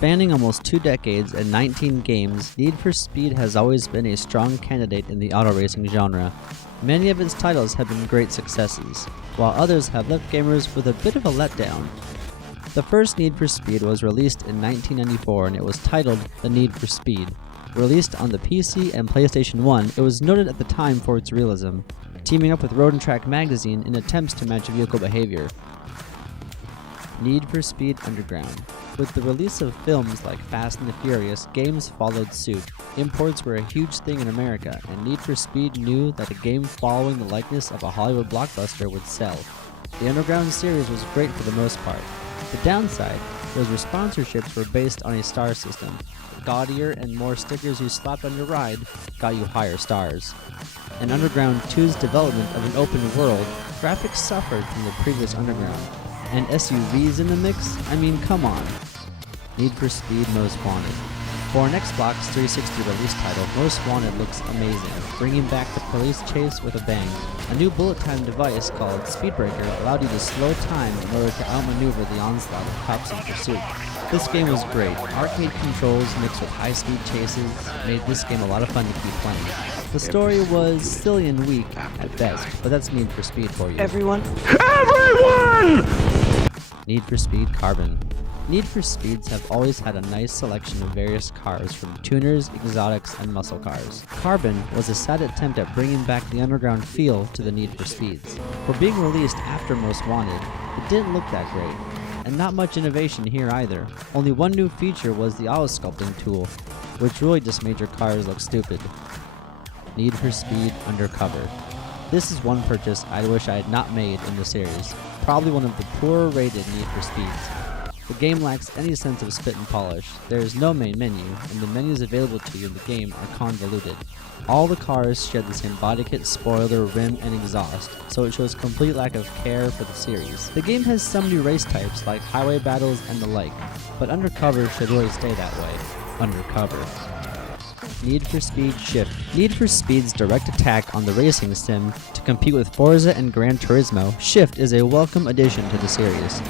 Spanning almost 2 decades and 19 games, Need for Speed has always been a strong candidate in the auto racing genre. Many of its titles have been great successes, while others have left gamers with a bit of a letdown. The first Need for Speed was released in 1994 and it was titled The Need for Speed. Released on the PC and PlayStation 1, it was noted at the time for its realism, teaming up with Road and Track magazine in attempts to match vehicle behavior. Need for Speed Underground. With the release of films like Fast and the Furious, games followed suit. Imports were a huge thing in America, and Need for Speed knew that a game following the likeness of a Hollywood blockbuster would sell. The Underground series was great for the most part. The downside was your sponsorships were based on a star system. The gaudier and more stickers you slapped on your ride got you higher stars. In Underground 2's development of an open world, graphics suffered from the previous Underground. And SUVs in the mix? I mean, come on. Need for Speed Most Wanted. For an Xbox 360 release title, Most Wanted looks amazing, bringing back the police chase with a bang. A new bullet time device called Speedbreaker allowed you to slow time in order to outmaneuver the onslaught of cops in pursuit. This game was great. Arcade controls mixed with high-speed chases made this game a lot of fun to keep playing. The story was silly and weak at best, but that's Need for Speed for you. Everyone! Need for Speed Carbon. Need for Speeds have always had a nice selection of various cars, from tuners, exotics, and muscle cars. Carbon was a sad attempt at bringing back the underground feel to the Need for Speeds. For being released after Most Wanted, it didn't look that great, and not much innovation here either. Only one new feature was the auto sculpting tool, which really just made your cars look stupid. Need for Speed Undercover. This is one purchase I wish I had not made in the series. Probably one of the poorer rated Need for Speeds. The game lacks any sense of spit and polish. There is no main menu, and the menus available to you in the game are convoluted. All the cars share the same body kit, spoiler, rim, and exhaust, so it shows complete lack of care for the series. The game has some new race types like highway battles and the like, but Undercover should really stay that way. Undercover. Need for Speed Shift. Need for Speed's direct attack on the racing sim to compete with Forza and Gran Turismo, Shift is a welcome addition to the series.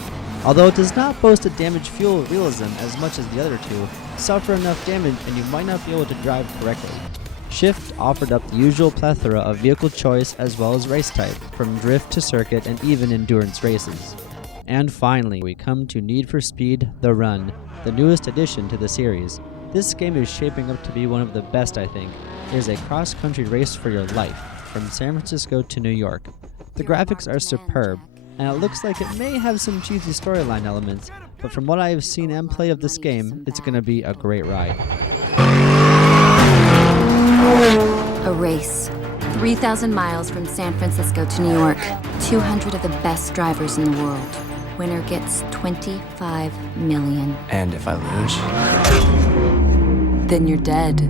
Although it does not boast a damage fuel realism as much as the other two, suffer enough damage and you might not be able to drive correctly. Shift offered up the usual plethora of vehicle choice as well as race type, from drift to circuit and even endurance races. And finally, we come to Need for Speed The Run, the newest addition to the series. This game is shaping up to be one of the best, I think. It is a cross-country race for your life, from San Francisco to New York. The graphics are superb, and it looks like it may have some cheesy storyline elements, but from what I have seen and played of this game, it's going to be a great ride. A race. 3,000 miles from San Francisco to New York. 200 of the best drivers in the world. Winner gets $25 million. And if I lose? Then you're dead.